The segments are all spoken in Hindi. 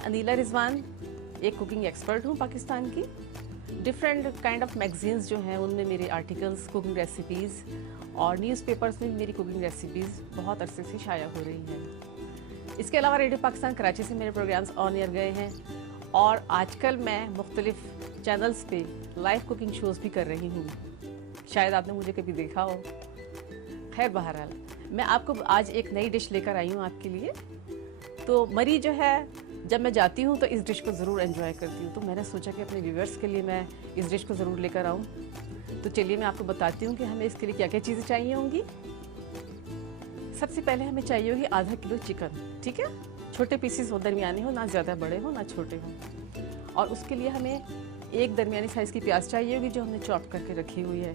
अनीला रिजवान एक कुकिंग एक्सपर्ट हूँ पाकिस्तान की। डिफरेंट काइंड ऑफ मैगजीन्स जो हैं उनमें मेरे आर्टिकल्स, कुकिंग रेसिपीज़ और न्यूज़पेपर्स में मेरी कुकिंग रेसिपीज़ बहुत अरसे से शाया हो रही हैं। इसके अलावा रेडियो पाकिस्तान कराची से मेरे प्रोग्राम्स ऑन एयर गए हैं और आजकल मैं मुख्तलिफ चैनल्स पे लाइव कुकिंग शोज़ भी कर रही हूँ। शायद आपने मुझे कभी देखा हो। खैर बहरहाल मैं आपको आज एक नई डिश लेकर आई हूँ आपके लिए। तो मरी जो है, जब मैं जाती हूँ तो इस डिश को ज़रूर एंजॉय करती हूँ, तो मैंने सोचा कि अपने व्यूअर्स के लिए मैं इस डिश को ज़रूर लेकर आऊँ। तो चलिए मैं आपको बताती हूँ कि हमें इसके लिए क्या क्या चीज़ें चाहिए होंगी। सबसे पहले हमें चाहिए होगी आधा किलो चिकन, ठीक है। छोटे पीसेस हो, दरमियाने हो, ना ज़्यादा बड़े हो ना छोटे हो। और उसके लिए हमें एक दरमियानी साइज़ की प्याज चाहिए होगी जो हमने चॉप करके रखी हुई है।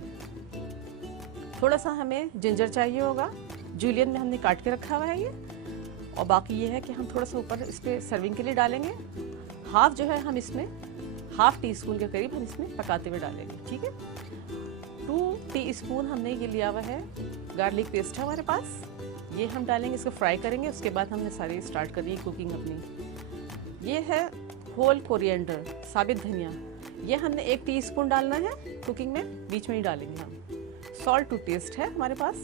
थोड़ा सा हमें जिंजर चाहिए होगा, जूलियन में हमने काट के रखा हुआ है ये। और बाकी ये है कि हम थोड़ा सा ऊपर इस पर सर्विंग के लिए डालेंगे। हाफ जो है हम इसमें हाफ टी स्पून के करीब हम इसमें पकाते हुए डालेंगे, ठीक है। 2 टीस्पून हमने ये लिया हुआ है गार्लिक पेस्ट है हमारे पास, ये हम डालेंगे, इसको फ्राई करेंगे। उसके बाद हमने सारी स्टार्ट करनी है कुकिंग अपनी। ये है होल कोरिएंडर, साबित धनिया, ये हमने 1 टीस्पून डालना है कुकिंग में, बीच में ही डालेंगे हम। सॉल्ट टू टेस्ट है हमारे पास।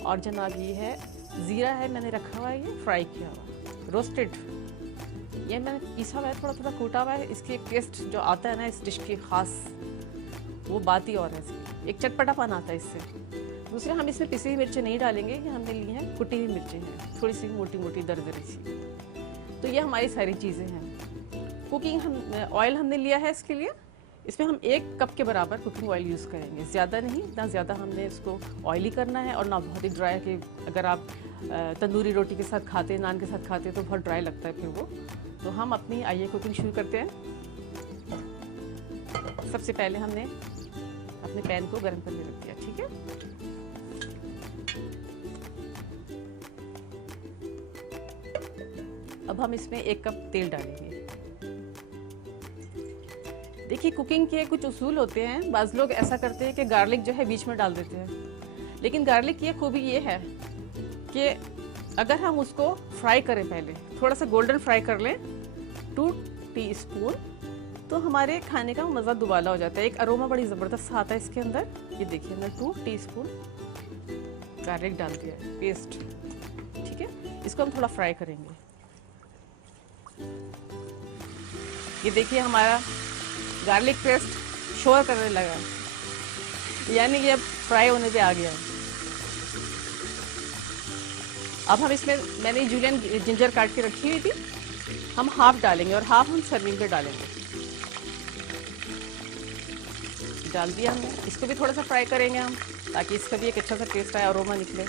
और जनाब ये है ज़ीरा है, मैंने रखा हुआ है ये फ्राई किया हुआ रोस्टेड, ये मैंने पीसा हुआ है, थोड़ा थोड़ा कूटा हुआ है। इसके टेस्ट जो आता है ना इस डिश की ख़ास, वो बात ही और है इसकी, एक चटपटापन आता है इससे। दूसरा हम इसमें पिसी हुई मिर्चें नहीं डालेंगे, ये हमने ली हैं कुटी हुई मिर्चें हैं, थोड़ी सी मोटी मोटी दरदरी सी। तो ये हमारी सारी चीज़ें हैं। कुकिंग हम ऑयल हमने लिया है इसके लिए, इसमें हम 1 कप के बराबर कुकिंग ऑयल यूज़ करेंगे, ज़्यादा नहीं, ना ज़्यादा हमने इसको ऑयली करना है और ना बहुत ही ड्राई कि अगर आप तंदूरी रोटी के साथ खाते, नान के साथ खाते तो बहुत ड्राई लगता है फिर वो। तो हम अपनी आइए कुकिंग शुरू करते हैं। सबसे पहले हमने अपने पैन को गर्म करने रख दिया, ठीक है। अब हम इसमें 1 कप तेल डालेंगे। देखिए कुकिंग के कुछ उसूल होते हैं, बाज़ लोग ऐसा करते हैं कि गार्लिक जो है बीच में डाल देते हैं, लेकिन गार्लिक की खूबी ये है कि अगर हम उसको फ्राई करें, पहले थोड़ा सा गोल्डन फ्राई कर लें 2 टीस्पून, तो हमारे खाने का मज़ा दुबाला हो जाता है। एक अरोमा बड़ी ज़बरदस्त आता है इसके अंदर। ये देखिए मैं 2 टीस्पून गार्लिक डाल दिया है पेस्ट, ठीक है। इसको हम थोड़ा फ्राई करेंगे। ये देखिए हमारा गार्लिक पेस्ट शोर करने लगा, यानी ये अब फ्राई होने पे आ गया। अब हम इसमें, मैंने जूलियन जिंजर काट के रखी हुई थी, हम हाफ डालेंगे और हाफ हम सर्विंग पे डालेंगे। डाल दिया हमने, इसको भी थोड़ा सा फ्राई करेंगे हम, ताकि इसका भी एक अच्छा सा टेस्ट आए, अरोमा निकले।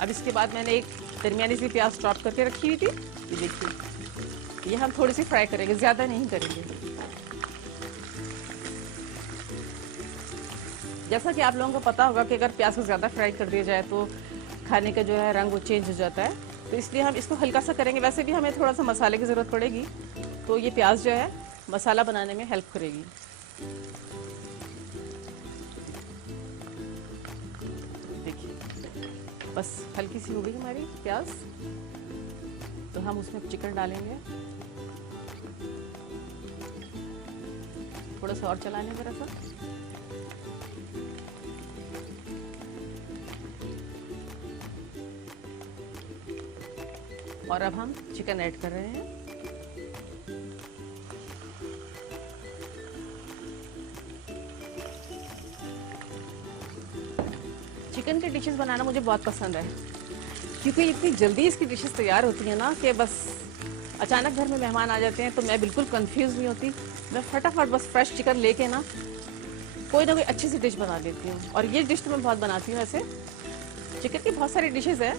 अब इसके बाद मैंने एक दरमियानी सी प्याज चॉप करके रखी हुई थी, ये देखिए, ये हम थोड़ी सी फ्राई करेंगे, ज़्यादा नहीं करेंगे। जैसा कि आप लोगों को पता होगा कि अगर प्याज को ज़्यादा फ्राई कर दिया जाए तो खाने का जो है रंग वो चेंज हो जाता है, तो इसलिए हम इसको हल्का सा करेंगे। वैसे भी हमें थोड़ा सा मसाले की ज़रूरत पड़ेगी, तो ये प्याज जो है मसाला बनाने में हेल्प करेगी। बस हल्की सी हो गई हमारी प्याज, तो हम उसमें चिकन डालेंगे। थोड़ा सा और चलाने जरा सा। और अब हम चिकन ऐड कर रहे हैं। चिकन की डिशेस बनाना मुझे बहुत पसंद है, क्योंकि इतनी जल्दी इसकी डिशेस तैयार होती हैं ना कि बस अचानक घर में मेहमान आ जाते हैं तो मैं बिल्कुल कंफ्यूज नहीं होती। मैं फटाफट बस फ्रेश चिकन लेके ना कोई ना कोई अच्छी सी डिश बना लेती हूँ। और ये डिश तो मैं बहुत बनाती हूँ। ऐसे चिकन की बहुत सारी डिशेस हैं,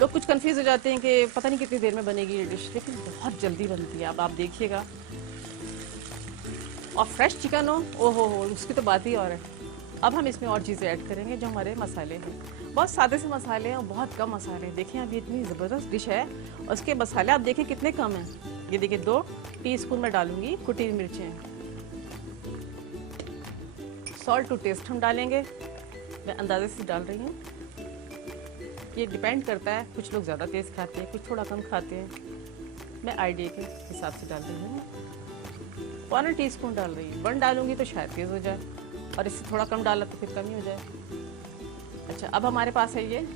लोग कुछ कंफ्यूज हो जाते हैं कि पता नहीं कितनी देर में बनेगी ये डिश, लेकिन बहुत जल्दी बनती है। अब आप देखिएगा, और फ्रेश चिकन हो, ओहो हो, उसकी तो बात ही और है। अब हम इसमें और चीज़ें ऐड करेंगे, जो हमारे मसाले हैं। बहुत सादे से मसाले हैं और बहुत कम मसाले हैं। देखिए अब ये इतनी ज़बरदस्त डिश है, और उसके मसाले आप देखिए कितने कम हैं। ये देखिए 2 टीस्पून मैं डालूंगी कुटी हुई मिर्चें। सॉल्ट टू टेस्ट हम डालेंगे। मैं अंदाजे से डाल रही हूँ। ये डिपेंड करता है, कुछ लोग ज़्यादा तेज़ खाते हैं, कुछ थोड़ा कम खाते हैं। मैं आइडिया के हिसाब से डाल रही हूँ। 1 टीस्पून डाल रही हूँ। 1 डालूंगी तो शायद तेज़ हो जाए, और इससे थोड़ा कम डाला तो फिर कम ही हो जाए। अच्छा, अब हमारे पास है ये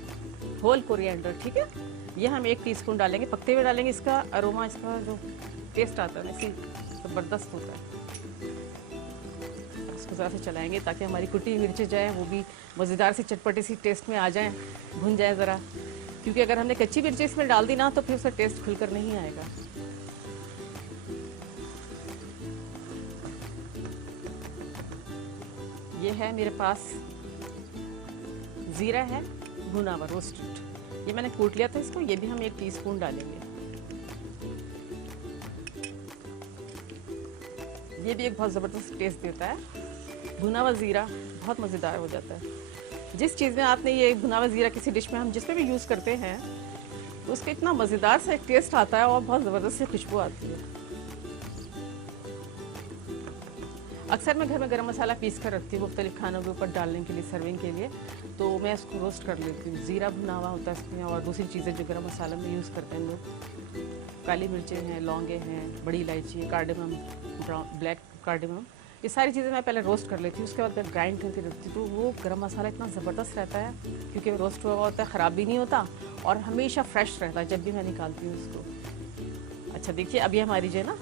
होल कोरिएंडर, ठीक है। ये हम 1 टीस्पून डालेंगे, पकते हुए डालेंगे। इसका अरोमा, इसका जो टेस्ट आता है इसी ज़बरदस्त होता है। इसको ज़रा से चलाएंगे ताकि हमारी कुटी मिर्चें जाए, वो भी मज़ेदार सी चटपटी सी टेस्ट में आ जाएं, भुन जाए ज़रा। क्योंकि अगर हमने कच्ची मिर्ची इसमें डाल दी ना तो फिर उसका टेस्ट खुलकर नहीं आएगा। ये है मेरे पास ज़ीरा है भुना हुआ रोस्टेड, ये मैंने कूट लिया था इसको। ये भी हम 1 टीस्पून डालेंगे। ये भी एक बहुत ज़बरदस्त टेस्ट देता है। भुना हुआ ज़ीरा बहुत मज़ेदार हो जाता है। जिस चीज़ में आपने ये भुना हुआ ज़ीरा किसी डिश में हम जिस पे भी यूज़ करते हैं तो उसका इतना मज़ेदार सा एक टेस्ट आता है और बहुत ज़बरदस्त सी खुशबू आती है। अक्सर मैं घर में गरम मसाला पीस कर रखती हूँ मुख्तलिफ खानों के ऊपर डालने के लिए, सर्विंग के लिए, तो मैं इसको रोस्ट कर लेती हूँ। ज़ीरा भुना हुआ होता है इसमें, और दूसरी चीज़ें जो गरम मसाला में यूज़ करते हैं लोग, काली मिर्चें हैं, लौंगे हैं, बड़ी इलायची है, कार्डेमम, ब्लैक कार्डेमम, ये सारी चीज़ें मैं पहले रोस्ट कर लेती हूँ। उसके बाद मैं ग्राइंड करके रखती हूँ। तो वो गरम मसाला इतना ज़बरदस्त रहता है क्योंकि वो रोस्ट हुआ होता है, ख़राब भी नहीं होता और हमेशा फ्रेश रहता है जब भी मैं निकालती हूँ उसको। अच्छा देखिए, अभी हमारी जो है ना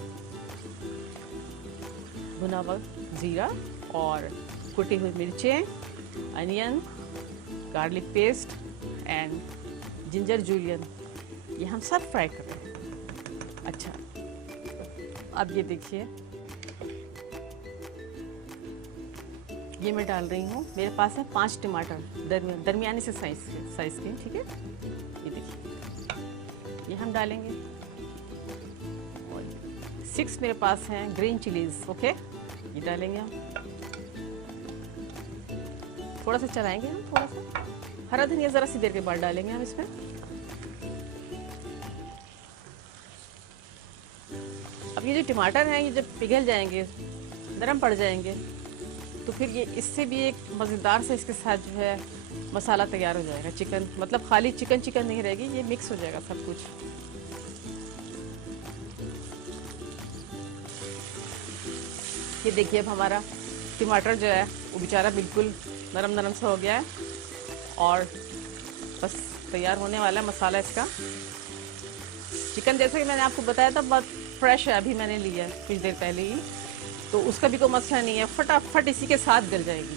भुना हुआ ज़ीरा और कुटी हुई मिर्चें, onion, garlic paste and ginger julienne, ये हम सब फ्राई कर रहे हैं। अच्छा, अब ये देखिए, ये मैं डाल रही हूँ। मेरे पास है 5 टमाटर दरमियाने से साइज़ के, ठीक है। ये देखिए, ये हम डालेंगे। और 6 मेरे पास हैं ग्रीन चिलीज़, ओके, ये डालेंगे हम। थोड़ा सा चलाएंगे हम, थोड़ा सा हरा धनिया ज़रा सी देर के बाद डालेंगे हम इसमें। अब ये जो टमाटर हैं, ये जब पिघल जाएंगे, नरम पड़ जाएंगे, तो फिर ये इससे भी एक मज़ेदार से इसके साथ जो है मसाला तैयार हो जाएगा। चिकन मतलब खाली चिकन नहीं रहेगी, ये मिक्स हो जाएगा सब कुछ। ये देखिए, अब हमारा टमाटर जो है वो बेचारा बिल्कुल नरम सा हो गया है और बस तैयार होने वाला है मसाला इसका। चिकन जैसे कि मैंने आपको बताया था बहुत फ्रेश है, अभी मैंने लिया है कुछ देर पहले ही, तो उसका भी कोई मसला नहीं है, फटाफट इसी के साथ गल जाएगी।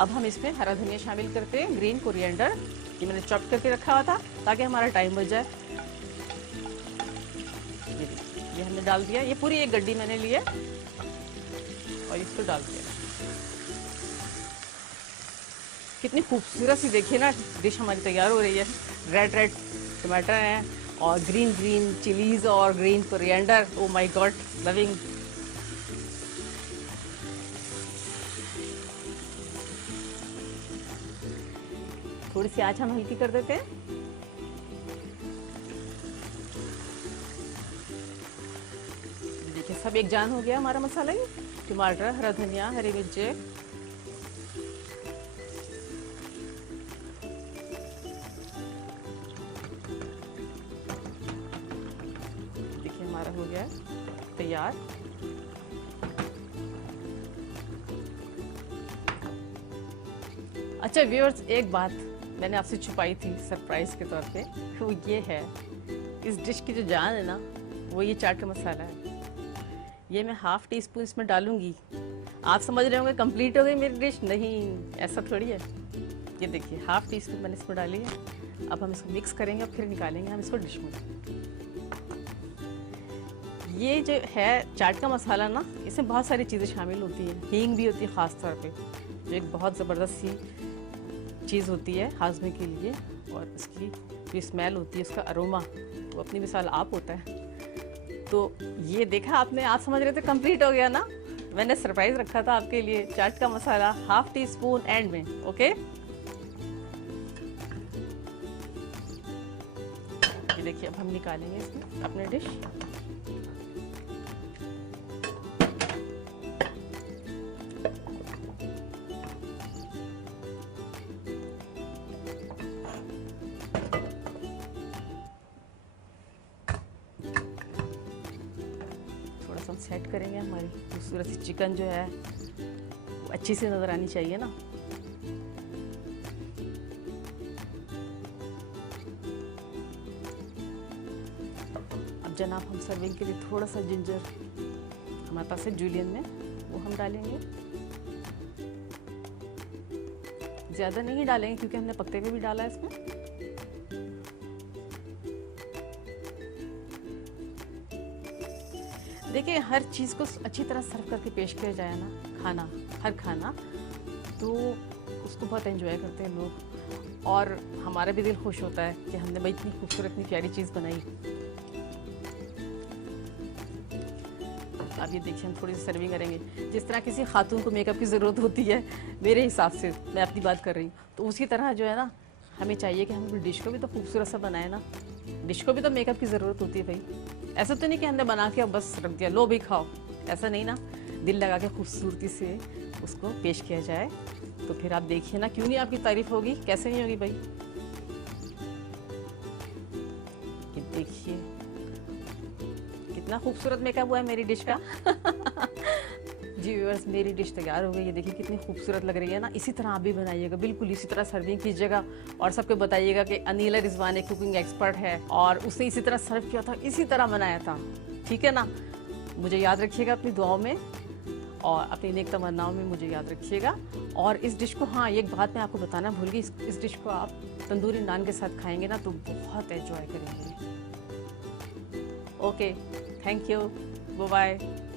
अब हम इसमें हरा धनिया शामिल करते हैं, ग्रीन कोरिएंडर, ये मैंने चॉप करके रखा हुआ था ताकि हमारा टाइम बच जाए। ये हमने डाल दिया, ये पूरी एक गड्डी मैंने लिया और इसको डाल दिया। कितनी खूबसूरत सी देखिए ना डिश हमारी तैयार हो रही है। रेड टमाटर हैं और ग्रीन चिलीज और green coriander, oh my God, loving. थोड़ी सी आंच हम हल्की कर देते हैं। देखिए, सब एक जान हो गया हमारा मसाला। ये टमाटर, हरा धनिया, हरी मिर्चें, हमारा हो गया तैयार। अच्छा व्यूअर्स, एक बात मैंने आपसे छुपाई थी सरप्राइज के तौर पे, वो ये है, इस डिश की जो जान है ना, वो ये चाट का मसाला है। ये मैं ½ टीस्पून इसमें डालूंगी। आप समझ रहे होंगे कंप्लीट हो गई मेरी डिश, नहीं, ऐसा थोड़ी है। ये देखिए, ½ टीस्पून मैंने इसमें डाली है। अब हम इसको मिक्स करेंगे और फिर निकालेंगे हम इसको डिश में। ये जो है चाट का मसाला ना, इसमें बहुत सारी चीज़ें शामिल होती हैं। हींग भी होती है ख़ास तौर पे, जो एक बहुत ज़बरदस्त सी चीज़ होती है हाजमे के लिए, और इसकी जो स्मेल होती है, उसका अरोमा, वो अपनी मिसाल आप होता है। तो ये देखा आपने, आप समझ रहे थे कंप्लीट हो गया ना। मैंने सरप्राइज़ रखा था आपके लिए, चाट का मसाला ½ टीस्पून एंड में, ओके। ये देखिए, अब हम निकालेंगे इसमें अपने डिश। सेट करेंगे। हमारी खूबसूरत सी चिकन जो है अच्छी सी नज़र आनी चाहिए ना। अब जनाब हम सर्विंग के लिए थोड़ा सा जिंजर हमारे पास है जूलियन में, वो हम डालेंगे। ज़्यादा नहीं डालेंगे क्योंकि हमने पकते हुए भी डाला है इसमें। देखिए हर चीज़ को अच्छी तरह सर्व करके पेश किया जाए ना, खाना, हर खाना, तो उसको बहुत एंजॉय करते हैं लोग, और हमारा भी दिल खुश होता है कि हमने भाई इतनी खूबसूरत इतनी प्यारी चीज़ बनाई। अब ये देखिए हम थोड़ी सी सर्विंग करेंगे। जिस तरह किसी खातून को मेकअप की ज़रूरत होती है, मेरे हिसाब से मैं अपनी बात कर रही हूँ, तो उसी तरह जो है ना हमें चाहिए कि हम डिश को भी तो खूबसूरत सा बनाए ना। डिश को भी तो मेकअप की ज़रूरत होती है भाई। ऐसा तो नहीं कि हमने बना के अब बस रख दिया, लो भाई खाओ, ऐसा नहीं ना। दिल लगा के खूबसूरती से उसको पेश किया जाए, तो फिर आप देखिए ना, क्यों नहीं आपकी तारीफ होगी, कैसे नहीं होगी भाई। कि देखिए कितना खूबसूरत मेकअप हुआ है मेरी डिश का। जी व्यूअर्स, मेरी डिश तैयार हो गई है। देखिए कितनी खूबसूरत लग रही है ना। इसी तरह आप भी बनाइएगा, बिल्कुल इसी तरह सर्विंग कीजिएगा और सबको बताइएगा कि अनीला रिजवान एक कुकिंग एक्सपर्ट है और उसने इसी तरह सर्व किया था, इसी तरह बनाया था। ठीक है ना। मुझे याद रखिएगा अपनी दुआओं में और अपनी नेक तमन्नाओं में मुझे याद रखिएगा। और इस डिश को, हाँ एक बात मैं आपको बताना भूल गई, इस डिश को आप तंदूरी नान के साथ खाएंगे ना तो बहुत एंजॉय करेंगे। Okay, thank you, bye bye.